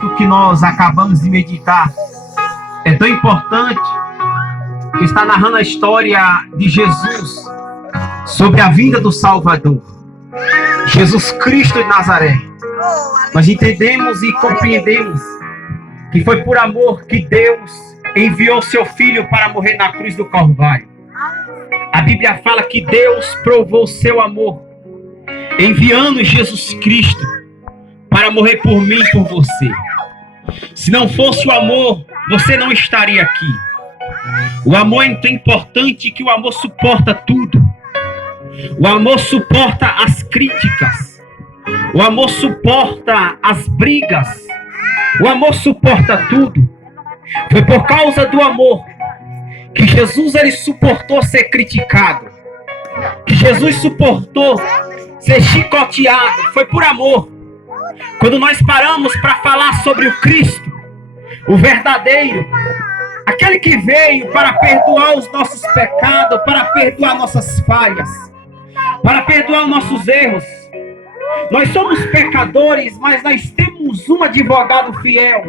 texto que nós acabamos de meditar é tão importante que está narrando a história de Jesus sobre a vinda do Salvador, Jesus Cristo de Nazaré. Nós entendemos e compreendemos que foi por amor que Deus enviou seu Filho para morrer na cruz do Calvário. A Bíblia fala que Deus provou seu amor enviando Jesus Cristo para morrer por mim e por você. Se não fosse o amor, você não estaria aqui. O amor é tão importante que o amor suporta tudo. O amor suporta as críticas. O amor suporta as brigas. O amor suporta tudo. Foi por causa do amor que Jesus ele suportou ser criticado. Que Jesus suportou ser chicoteado. Foi por amor. Quando nós paramos para falar sobre o Cristo, o verdadeiro, aquele que veio para perdoar os nossos pecados, para perdoar nossas falhas, para perdoar os nossos erros. Nós somos pecadores, mas nós temos um advogado fiel,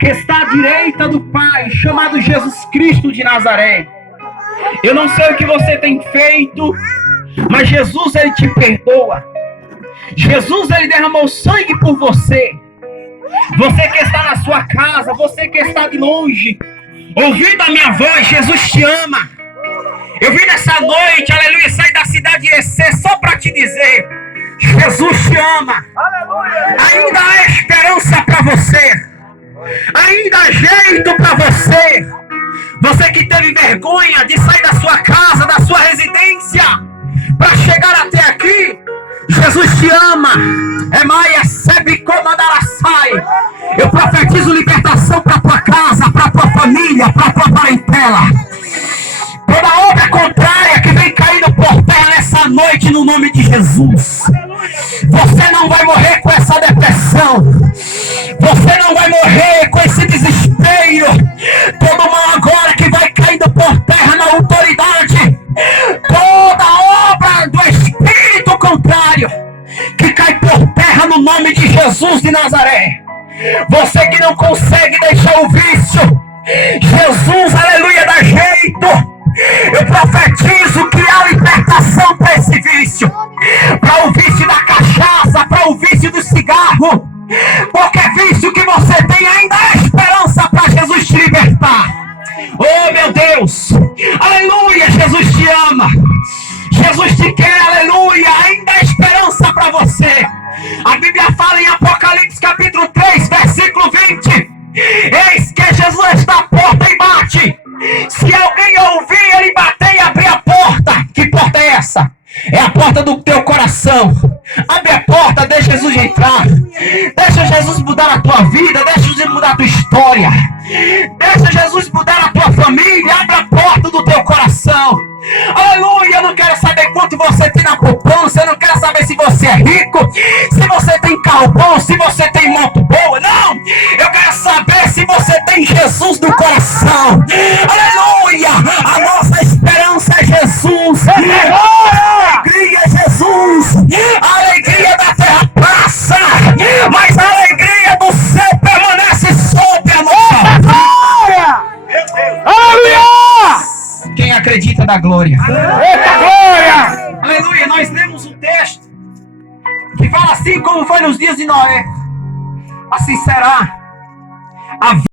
que está à direita do Pai, chamado Jesus Cristo de Nazaré. Eu não sei o que você tem feito, mas Jesus ele te perdoa. Jesus ele derramou sangue por você. Você que está na sua casa, você que está de longe, ouvindo a minha voz, Jesus te ama. Eu vim nessa noite, aleluia, sair da cidade de Irecê só para te dizer: Jesus te ama. Aleluia. Ainda há esperança para você. Ainda há jeito para você. Você que teve vergonha de sair da sua casa, da sua residência, para chegar até aqui, Jesus te ama. Eu profetizo libertação para tua casa, para tua família, para tua parentela. Toda obra contrária que vem caindo por terra nessa noite, no nome de Jesus. Você não vai morrer com essa depressão. Você não vai morrer com esse desespero. Todo mal agora que vai caindo por terra na autoridade. Toda obra do espírito contrário que cai por terra no nome de Jesus de Nazaré. Você que não consegue deixar o vício, Jesus, aleluia, dá jeito. Eu profetizo que há libertação para esse vício, para o vício da cachaça, para o vício do cigarro. Qualquer vício que você tem, ainda há esperança para Jesus te libertar. Oh meu Deus, aleluia, Jesus te ama, Jesus te quer, aleluia, ainda há esperança para você. A Bíblia fala em Apocalipse capítulo 3, versículo 20: eis que Jesus está à porta e bate. Se alguém ouvir ele bater e abrir a porta. Que porta é essa? É a porta do teu coração. Abre a porta, deixa Jesus entrar. Deixa Jesus mudar a tua vida. Deixa Jesus mudar a tua história. Deixa Jesus mudar a tua família. Abre a porta do teu coração. Aleluia, eu não quero saber quanto você tem na poupança. Eu não quero saber se você é rico, se você tem carro bom, se você tem moto boa. Não, eu quero saber se você tem Jesus no coração. Aleluia, a nossa esperança é Jesus. A alegria é Jesus. A alegria da terra passa, mas a alegria do céu permanece sobre a nossa vida. Aleluia! Quem acredita da glória? Eita glória! Aleluia! Nós lemos um texto que fala assim: como foi nos dias de Noé, assim será a vida.